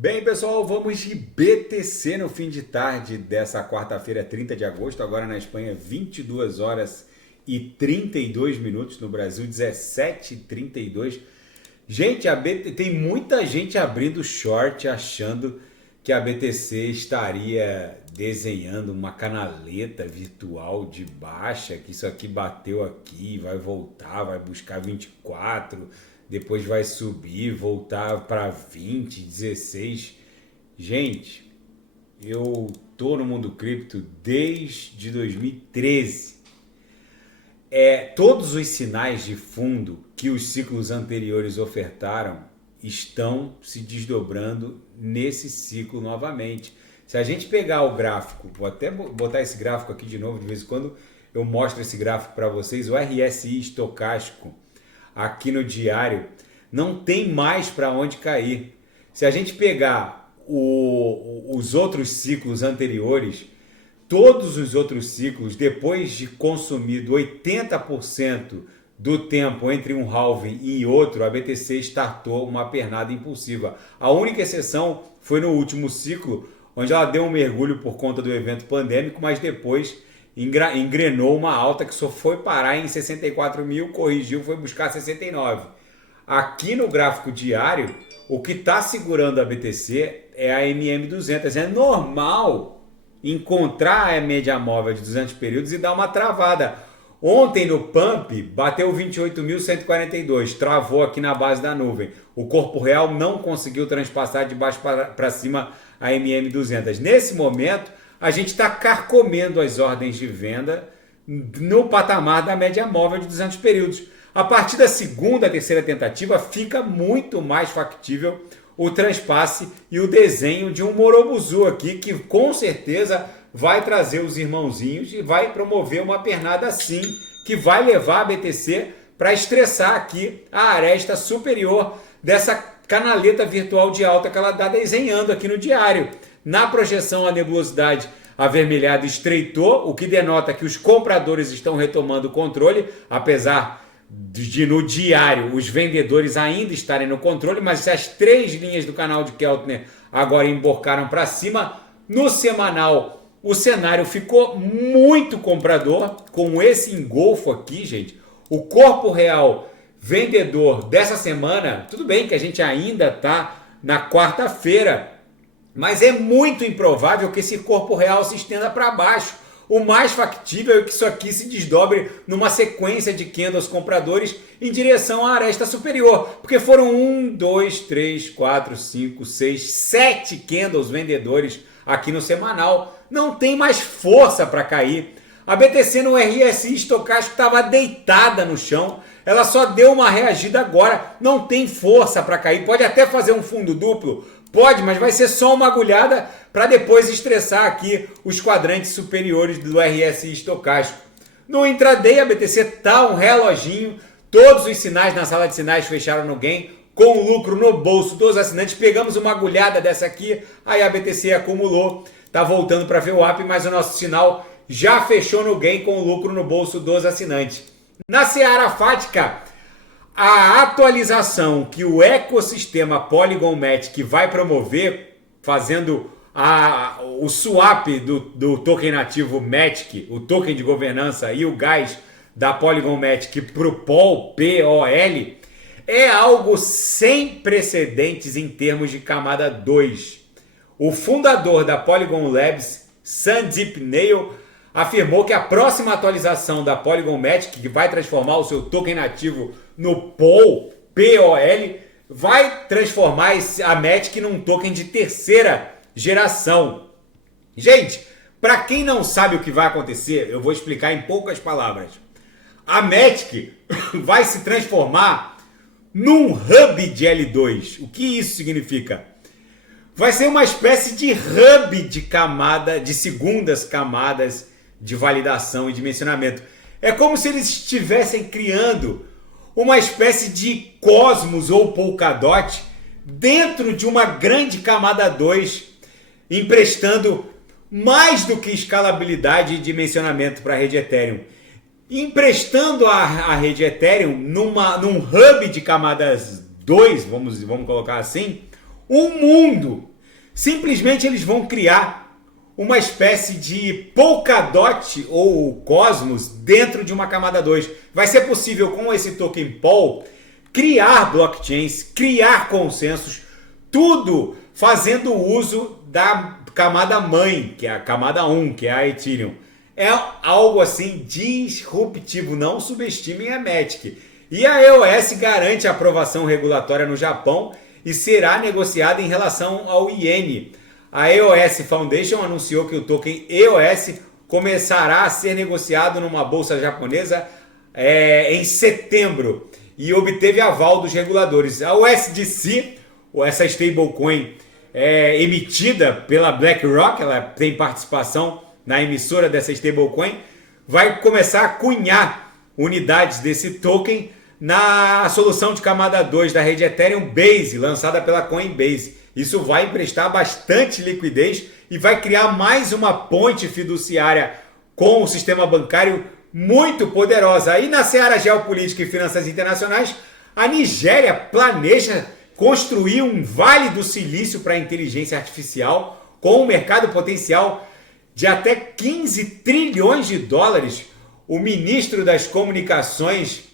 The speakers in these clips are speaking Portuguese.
Bem, pessoal, vamos de BTC no fim de tarde dessa quarta-feira, 30 de agosto. Agora na Espanha, 22 horas e 32 minutos. No Brasil, 17h32. Gente, tem muita gente abrindo short achando que a BTC estaria desenhando uma canaleta virtual de baixa, que isso aqui bateu aqui, vai voltar, vai buscar 24, depois vai subir, voltar para 20, 16. Gente, eu tô no mundo cripto desde 2013. Todos os sinais de fundo que os ciclos anteriores ofertaram estão se desdobrando nesse ciclo novamente. Se a gente pegar o gráfico, vou até botar esse gráfico aqui de novo, de vez em quando eu mostro esse gráfico para vocês, o RSI estocástico aqui no diário não tem mais para onde cair. Se a gente pegar os outros ciclos anteriores, todos os outros ciclos, depois de consumido 80% do tempo entre um halving e outro, a BTC startou uma pernada impulsiva. A única exceção foi no último ciclo, onde ela deu um mergulho por conta do evento pandêmico, mas depois engrenou uma alta que só foi parar em 64 mil, corrigiu, foi buscar 69. Aqui no gráfico diário, o que está segurando a BTC é a MM200. É normal encontrar a média móvel de 200 períodos e dar uma travada. Ontem no Pump bateu 28.142, travou aqui na base da nuvem. O corpo real não conseguiu transpassar de baixo para cima a MM200. Nesse momento, a gente está carcomendo as ordens de venda no patamar da média móvel de 200 períodos. A partir da segunda, terceira tentativa, fica muito mais factível o transpasse e o desenho de um Morobuzu aqui, que com certeza vai trazer os irmãozinhos e vai promover uma pernada assim, que vai levar a BTC para estressar aqui a aresta superior dessa canaleta virtual de alta que ela está desenhando aqui no diário. Na projeção, a nebulosidade avermelhada estreitou, o que denota que os compradores estão retomando o controle, apesar de no diário os vendedores ainda estarem no controle, mas as três linhas do canal de Keltner agora emborcaram para cima. No semanal, o cenário ficou muito comprador, com esse engolfo aqui, gente. O corpo real vendedor dessa semana, tudo bem que a gente ainda está na quarta-feira, mas é muito improvável que esse corpo real se estenda para baixo. O mais factível é que isso aqui se desdobre numa sequência de candles compradores em direção à aresta superior, porque foram 1, 2, 3, 4, 5, 6, 7 candles vendedores aqui no semanal. Não tem mais força para cair. A BTC no RSI estocástico estava deitada no chão. Ela só deu uma reagida agora. Não tem força para cair. Pode até fazer um fundo duplo. Pode, mas vai ser só uma agulhada para depois estressar aqui os quadrantes superiores do RSI estocástico. No intraday, a BTC tá um reloginho. Todos os sinais na sala de sinais fecharam no gain, com lucro no bolso dos assinantes. Pegamos uma agulhada dessa aqui, aí a BTC acumulou. Tá voltando para VWAP, mas o nosso sinal já fechou no gain com lucro no bolso dos assinantes. Na seara fática, a atualização que o ecossistema Polygon Matic vai promover, fazendo o swap do token nativo Matic, o token de governança e o gás da Polygon Matic para o POL, P-O-L, é algo sem precedentes em termos de camada 2. O fundador da Polygon Labs, Sandeep Nail, afirmou que a próxima atualização da Polygon Matic, que vai transformar o seu token nativo no POL, P-O-L, vai transformar a Matic num token de terceira geração. Gente, para quem não sabe o que vai acontecer, eu vou explicar em poucas palavras. A Matic vai se transformar num hub de L2. O que isso significa? Vai ser uma espécie de hub de segundas camadas de validação e dimensionamento. É como se eles estivessem criando uma espécie de Cosmos ou Polkadot dentro de uma grande camada 2, emprestando mais do que escalabilidade e dimensionamento para a rede Ethereum. Emprestando a rede Ethereum num hub de camadas 2, vamos colocar assim, um mundo Simplesmente eles vão criar uma espécie de Polkadot ou Cosmos dentro de uma camada 2. Vai ser possível com esse token Pol criar blockchains, criar consensos, tudo fazendo uso da camada mãe, que é a camada 1, que é a Ethereum. É algo assim disruptivo, não subestimem a Matic. E a EOS garante a aprovação regulatória no Japão e será negociada em relação ao iene. A EOS Foundation anunciou que o token EOS começará a ser negociado numa bolsa japonesa em setembro e obteve aval dos reguladores. A USDC, essa stablecoin emitida pela BlackRock, ela tem participação na emissora dessa stablecoin, vai começar a cunhar unidades desse token na solução de camada 2 da rede Ethereum Base, lançada pela Coinbase. Isso vai emprestar bastante liquidez e vai criar mais uma ponte fiduciária com o sistema bancário muito poderosa. Aí na seara geopolítica e finanças internacionais, a Nigéria planeja construir um vale do silício para a inteligência artificial com um mercado potencial de até 15 trilhões de dólares. O ministro das Comunicações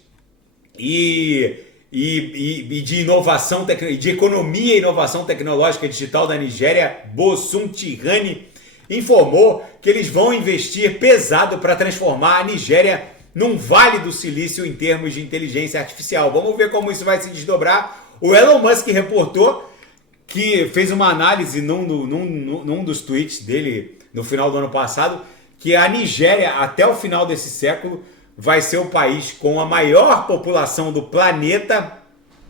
e de inovação, de economia e inovação tecnológica digital da Nigéria, Bosun Tirani, informou que eles vão investir pesado para transformar a Nigéria num vale do silício em termos de inteligência artificial. Vamos ver como isso vai se desdobrar. O Elon Musk reportou que fez uma análise num dos tweets dele no final do ano passado, que a Nigéria, até o final desse século, vai ser o país com a maior população do planeta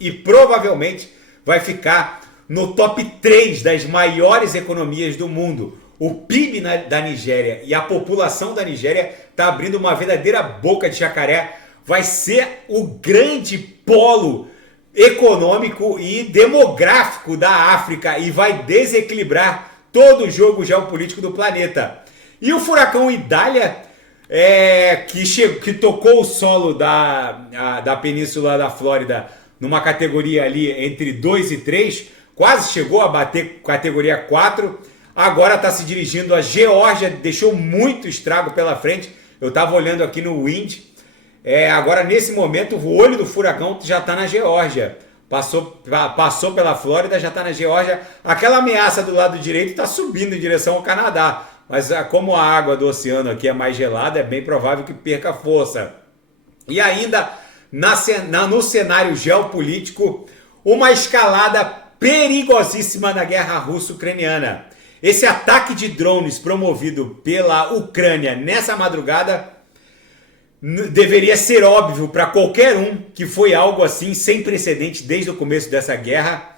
e provavelmente vai ficar no top 3 das maiores economias do mundo. O PIB da Nigéria e a população da Nigéria está abrindo uma verdadeira boca de jacaré. Vai ser o grande polo econômico e demográfico da África e vai desequilibrar todo o jogo geopolítico do planeta. E o furacão Idália, que tocou o solo da península da Flórida numa categoria ali entre 2 e 3, quase chegou a bater categoria 4, agora está se dirigindo à Geórgia, deixou muito estrago pela frente. Eu estava olhando aqui no Wind, agora nesse momento o olho do furacão já está na Geórgia, passou pela Flórida, já está na Geórgia. Aquela ameaça do lado direito está subindo em direção ao Canadá, mas como a água do oceano aqui é mais gelada, é bem provável que perca força. E ainda no cenário geopolítico, uma escalada perigosíssima na guerra russo-ucraniana. Esse ataque de drones promovido pela Ucrânia nessa madrugada deveria ser óbvio para qualquer um que foi algo assim sem precedente desde o começo dessa guerra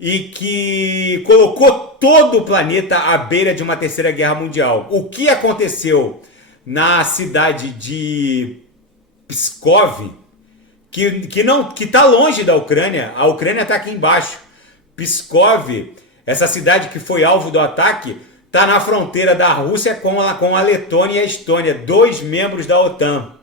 e que colocou todo o planeta à beira de uma terceira guerra mundial. O que aconteceu na cidade de Pskov, que está longe da Ucrânia, a Ucrânia está aqui embaixo. Pskov, essa cidade que foi alvo do ataque, está na fronteira da Rússia com a Letônia e a Estônia, 2 membros da OTAN.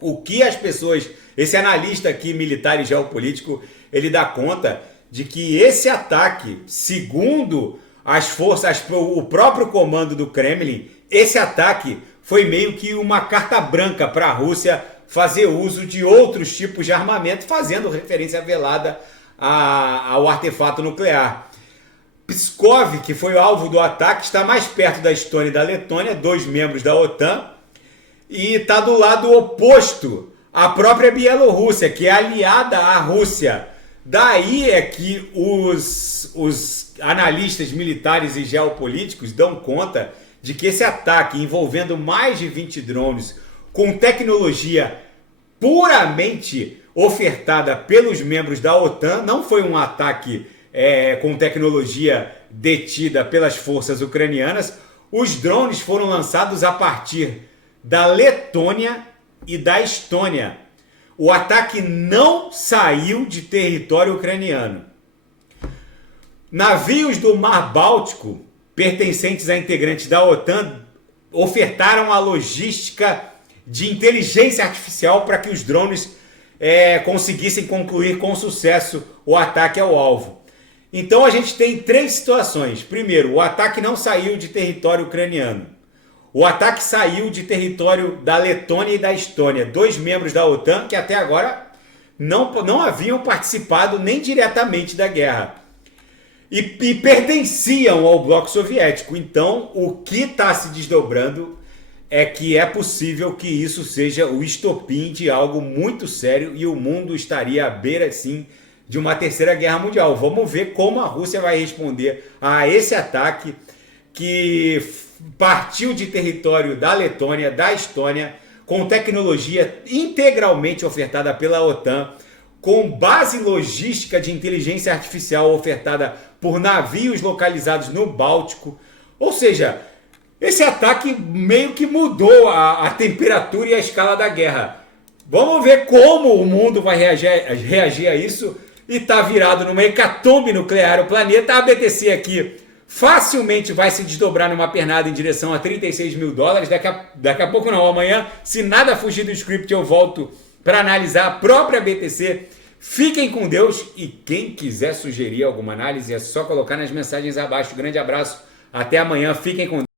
O que as pessoas, esse analista aqui militar e geopolítico, ele dá conta de que esse ataque, segundo as forças, o próprio comando do Kremlin, esse ataque foi meio que uma carta branca para a Rússia fazer uso de outros tipos de armamento, fazendo referência velada ao artefato nuclear. Pskov, que foi o alvo do ataque, está mais perto da Estônia e da Letônia, 2 membros da OTAN, e está do lado oposto à própria Bielorrússia, que é aliada à Rússia. Daí é que os analistas militares e geopolíticos dão conta de que esse ataque envolvendo mais de 20 drones com tecnologia puramente ofertada pelos membros da OTAN, não foi um ataque com tecnologia detida pelas forças ucranianas. Os drones foram lançados a partir da Letônia e da Estônia. O ataque não saiu de território ucraniano. Navios do Mar Báltico, pertencentes a integrantes da OTAN, ofertaram a logística de inteligência artificial para que os drones conseguissem concluir com sucesso o ataque ao alvo. Então a gente tem três situações. Primeiro, o ataque não saiu de território ucraniano. O ataque saiu de território da Letônia e da Estônia, dois membros da OTAN que até agora não haviam participado nem diretamente da guerra. E pertenciam ao bloco soviético. Então, o que está se desdobrando é que é possível que isso seja o estopim de algo muito sério e o mundo estaria à beira, sim, de uma terceira guerra mundial. Vamos ver como a Rússia vai responder a esse ataque que partiu de território da Letônia, da Estônia, com tecnologia integralmente ofertada pela OTAN, com base logística de inteligência artificial ofertada por navios localizados no Báltico. Ou seja, esse ataque meio que mudou a temperatura e a escala da guerra. Vamos ver como o mundo vai reagir a isso. E está virado numa hecatombe nuclear o planeta. A BTC aqui facilmente vai se desdobrar numa pernada em direção a 36 mil dólares. Daqui a pouco não, amanhã, se nada fugir do script, eu volto para analisar a própria BTC. Fiquem com Deus e quem quiser sugerir alguma análise é só colocar nas mensagens abaixo. Grande abraço, até amanhã, fiquem com Deus.